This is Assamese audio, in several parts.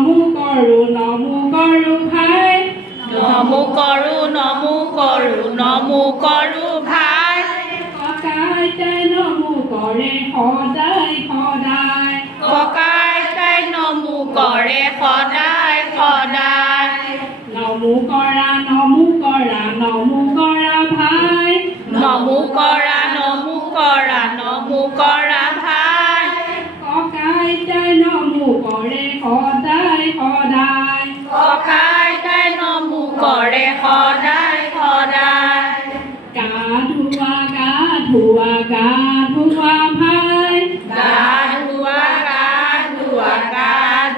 নমো কৰো ভাই নমো কৰো ভাই ককাই তাই নমো কৰে সদায় সদায় ককাই তাই নমো কৰে সদায় সদায় নমো কৰা নমো কৰা নমো কৰা ভাই নমো কৰা ভাই ককাই তাই নমো কৰে সদায় সদায় ককাই তাই নমো কৰে সদায় সদায় গা ধোৱা ভাই গা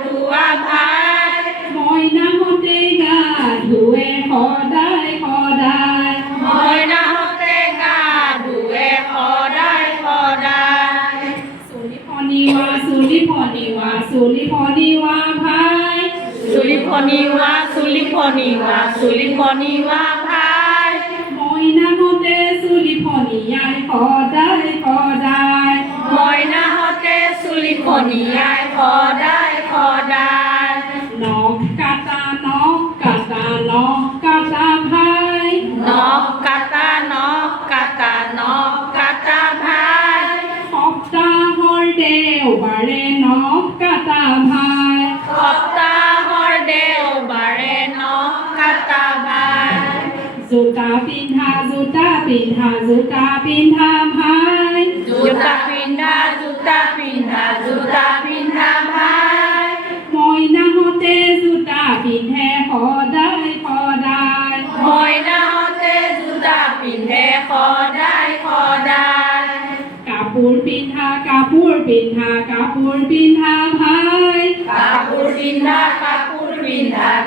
ধোৱা ভাই মইনাহঁতে গা ধুৱে সদায় সদায় মইনাহঁতে গা ধুৱে সদায় সদায় চুলি ফনিওৱা ভাই চুলি ফনিওৱা ভাই মইনাহঁতে চুলি ফনিয়াই সদায় সদায় মইনাহঁতে চুলি ফনিয়াই সদায় সদায় নখ কাটা ভাই নখ কাটা ভাই সপ্তাহৰ দেওবাৰে নখ কাটা ভাই সপ্তাহৰ দেওবাৰে নখ কাটা ভাই জোতা পিন্ধা ভাই জোতা পিন্ধা ভাই মইনাহঁতে জোতা পিন্ধে সদায় সদায় মইনাহঁতে জোতা পিন্ধে সদায় সদায় কাপোৰ পিন্ধা ভাই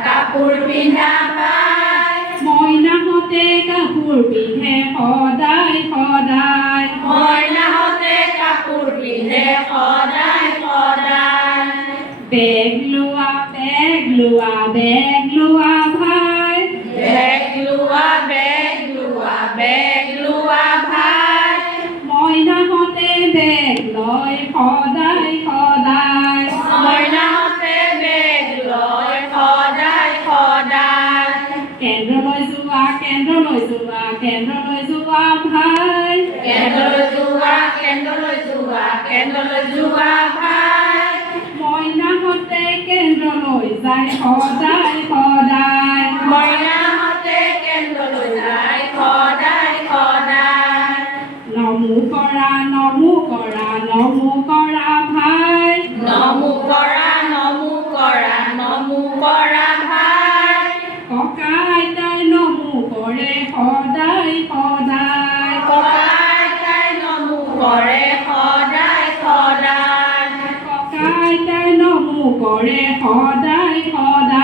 কাপোৰ পিন্ধা ভাই মইনাহঁতে কাপোৰ পিন্ধে সদায় সদায় মইনাহঁতে কাপোৰ পিন্ধে সদায় সদায় বেগ লোৱা ভাই বেগ লোৱা ভাই মইনাহঁতে বেগ লয় সদায় সদায় মইনাহঁতে বেগ লয় সদায় সদায় কেন্দ্ৰলৈ যোৱা ভাই কেন্দ্ৰলৈ যোৱা ভাই মইনাহঁতে কেন্দ্ৰলৈ যায় সদায় সদায় মইনাহঁতে কেন্দ্ৰলৈ যায় সদায় সদায় নমো কৰা ভাই নমো কৰা ভাই ককাই তাই নমো কৰে সদায় সদায় ককাই তাই নমো কৰে সদায় সদায় ককাই তাই নমো কৰে সদায় সদায়